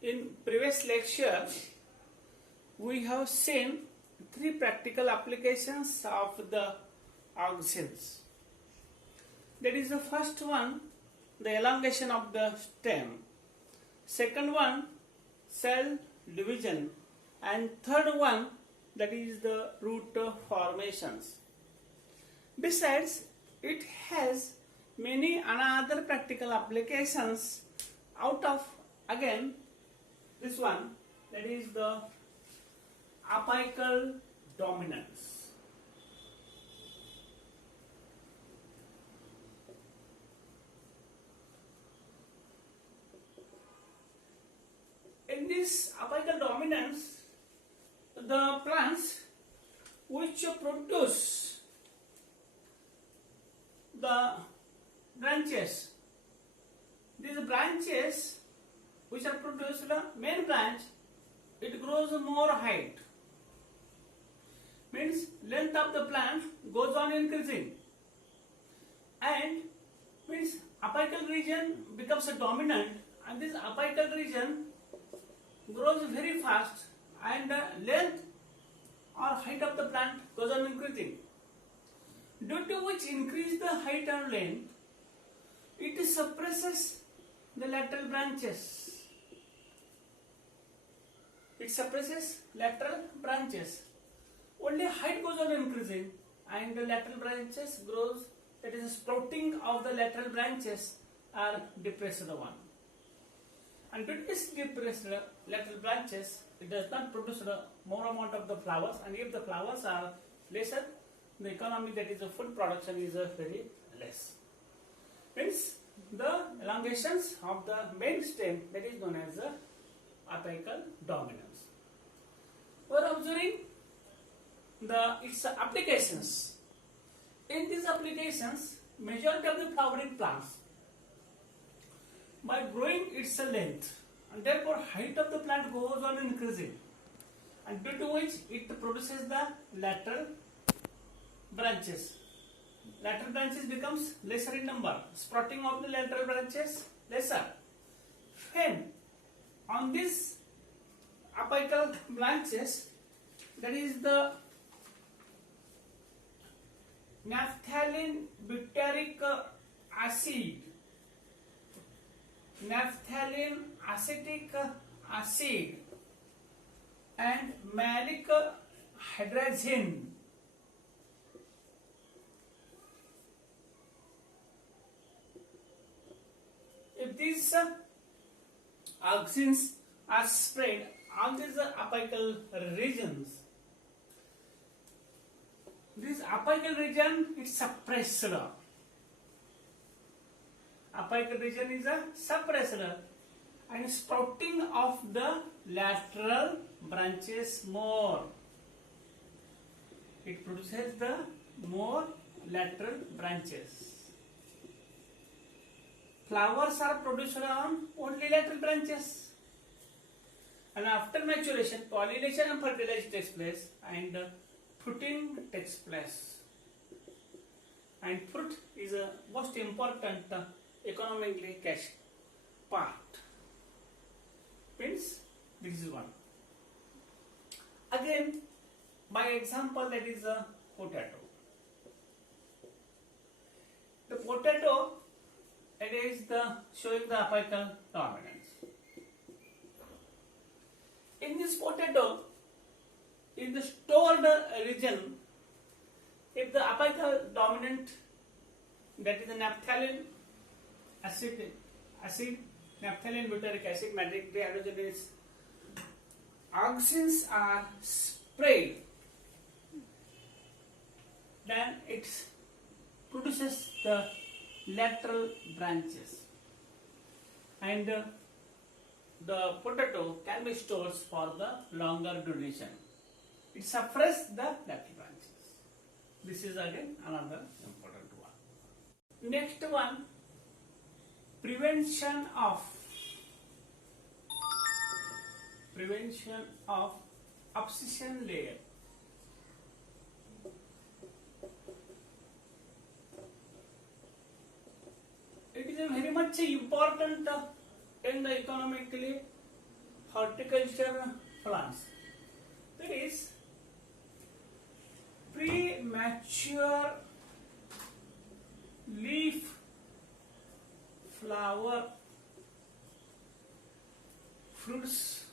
In previous lecture, we have seen three practical applications of the auxins. That is the first one, the elongation of the stem. Second one, cell division. And third one, that is the root formations. Besides, it has many another practical applications out of, again, this one, that is the apical dominance. In this apical dominance, the plants which produce the branches, these branches which are produced, the main branch, it grows more height, means length of the plant goes on increasing, and means apical region becomes a dominant, and this apical region grows very fast, and the length or height of the plant goes on increasing, due to which increase the height and length, it suppresses the lateral branches. It suppresses lateral branches. Only height goes on increasing, and the lateral branches grows, that is sprouting of the lateral branches are depressed one. And due to this depressed lateral branches, it does not produce the more amount of the flowers, and if the flowers are lesser, the economy, that is the food production, is very less. Means the elongations of the main stem, that is known as the apical dominance. We are observing its applications. In these applications, majority of the flowering plants, by growing its length, and therefore height of the plant goes on increasing, and due to which it produces the lateral branches. Lateral branches becomes lesser in number, sprouting of the lateral branches lesser. When on this apical branches, that is the naphthalene butyric acid, naphthalene acetic acid, and malic hydrazine. If these auxins are spread on these apical regions, this apical region is suppressed. Apical region is suppressed, and sprouting of the lateral branches more. It produces the more lateral branches. Flowers are produced on only lateral branches, and after maturation, pollination and fertilization takes place, and fruiting takes place. And fruit is a most important economically cash part. Means this is one. Again, by example, that is a potato. The potato, it is showing the apical dominance. In this potato, in the stored region, if the apical dominant, that is the naphthalene acid, naphthalene butyric acid, malic dehydrogenase, auxins are sprayed, then it produces the lateral branches, and the potato can be stored for the longer duration. It suppresses the lateral branches. This is again another important one. Next one, prevention of abscission layer. It is a very much important in the economically horticulture plants. That is premature leaf, flower, fruits.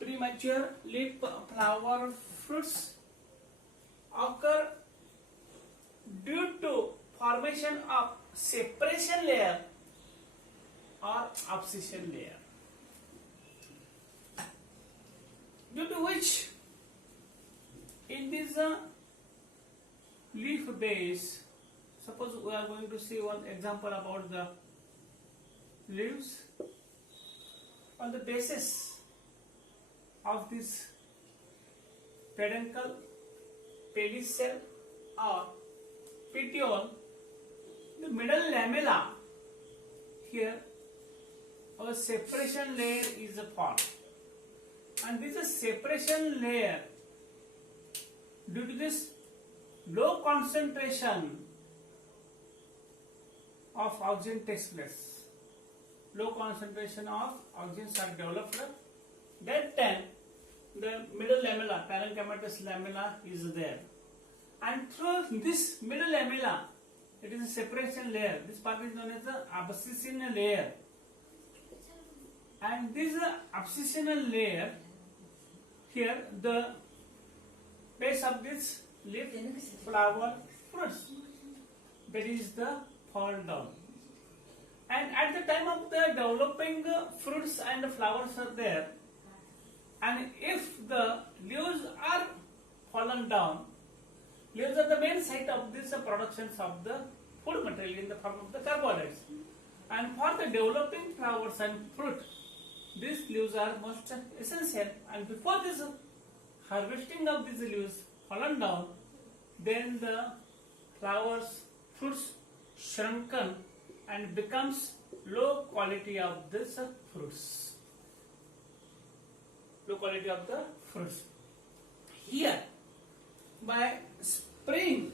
Premature leaf, flower, fruits occur due to formation of separation layer or abscission layer, due to which in this leaf base, suppose we are going to see one example about the leaves. On the basis of this peduncle, pedicel or petiole, the middle lamella, here our separation layer is formed, and this is separation layer, due to this low concentration of oxygen takes place. Low concentration of oxygens are developed. That time the middle lamella, parenchymatous lamella is there, and through this middle lamella, it is a separation layer. This part is known as the abscissional layer, and this abscissional layer, here the base of this leaf, flower, fruits, that is the fall down. And at the time of the developing fruits and flowers are there, and if the leaves are fallen down, leaves are the main site of this productions of the food material in the form of the carbohydrates. And for the developing flowers and fruit, these leaves are most essential. And before this harvesting of these leaves fallen down, then the flowers, fruits shrunken and becomes low quality of this fruits. Low quality of the fruits. Here, by spraying,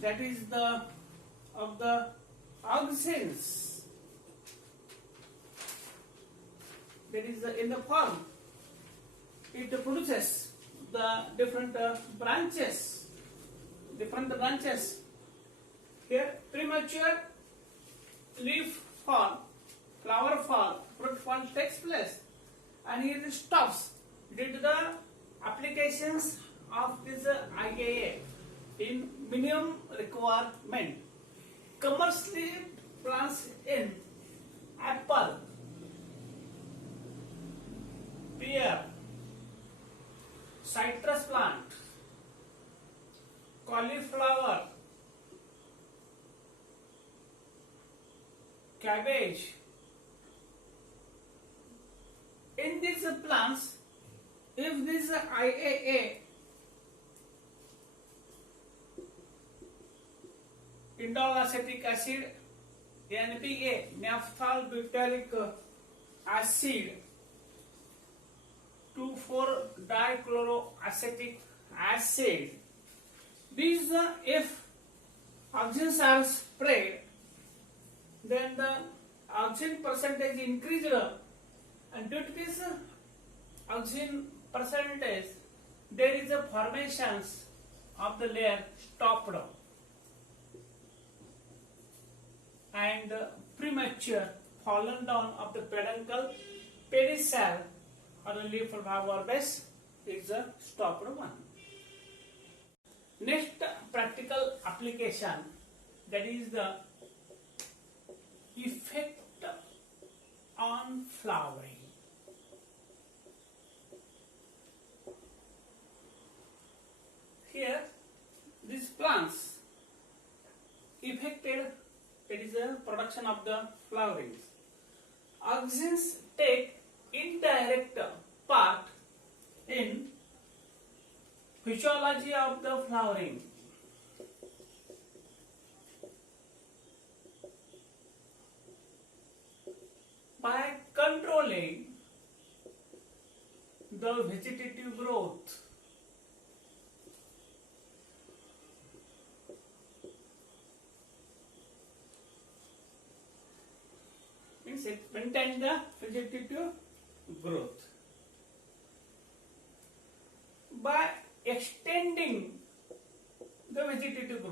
that is the of the auxins, that is in the form, it produces the different branches. Here, premature leaf fall, flower fall, fruit fall takes place, and here it stops due to the applications of this IAA in minimum requirement. Commercially plants in apple, pear, citrus plant, cauliflower, cabbage. In these plants, if this IAA, indole acetic acid, NPA, naphthalene butyric acid, 2,4-dichloroacetic acid, these if oxygens are sprayed, then the oxygen percentage increased, and due to this oxygen percentage, there is a formations of the layer stopped, and premature fallen down of the peduncle, pedicel or the leaf flower base is a stopped one. Next practical application, that is the effect on flowering. Here, these plants affected, it is a production of the flowerings. Auxins take indirect part in physiology of the flowering. By controlling the vegetative growth, means it maintains the vegetative growth. By extending the vegetative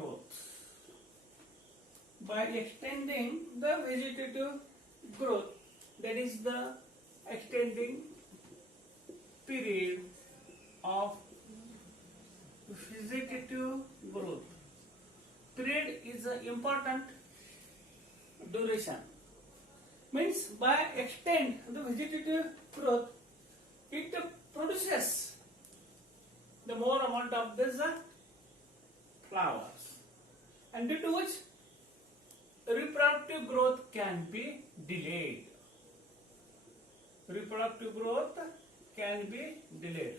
growth, that is the extending period of vegetative growth. Period is an important duration. Means by extend the vegetative growth, it produces the more amount of these flowers, and due to which reproductive growth can be delayed. Reproductive growth can be delayed.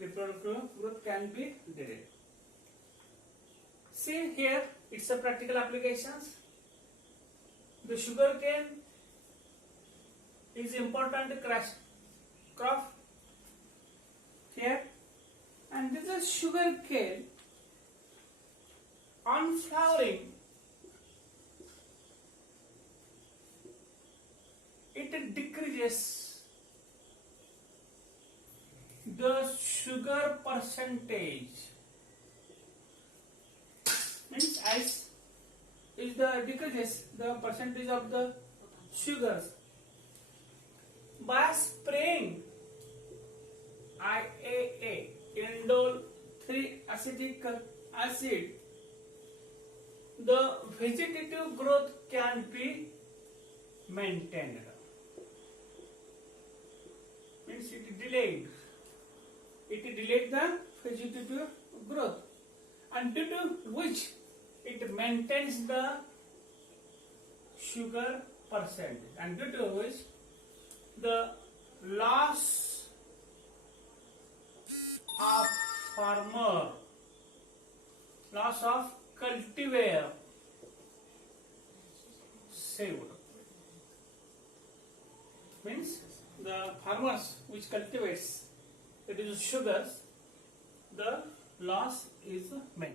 Reproductive growth can be delayed. See here, it's a practical applications. The sugar cane is important crop here, and this is sugar cane on flowering. It decreases the sugar percentage. Means as is the decreases the percentage of the sugars by spraying IAA, indole 3-acetic acid, the vegetative growth can be maintained. Means it delayed the vegetative growth, and due to which it maintains the sugar percentage, and due to which the loss of farmer, loss of cultivar saved. Means the farmers which cultivates, it is sugars, the loss is maintained.